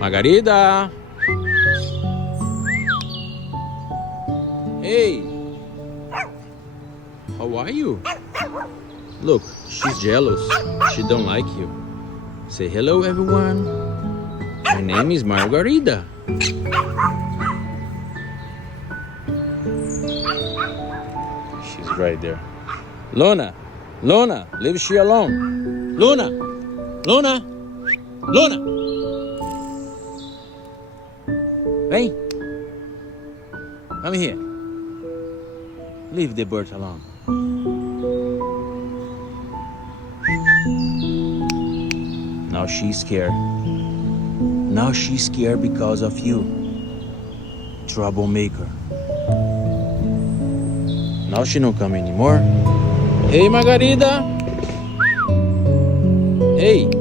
Margarida! Hey! How are you? Look, she's jealous. She don't like you. Say hello, everyone. My name is Margarida. She's right there. Luna! Luna! Leave she alone. Luna! Luna! Luna! Vem! Come here. Leave the bird alone. Now she's scared. Now she's scared because of you. Troublemaker. Now she don't come anymore. Hey, Margarida. Hey.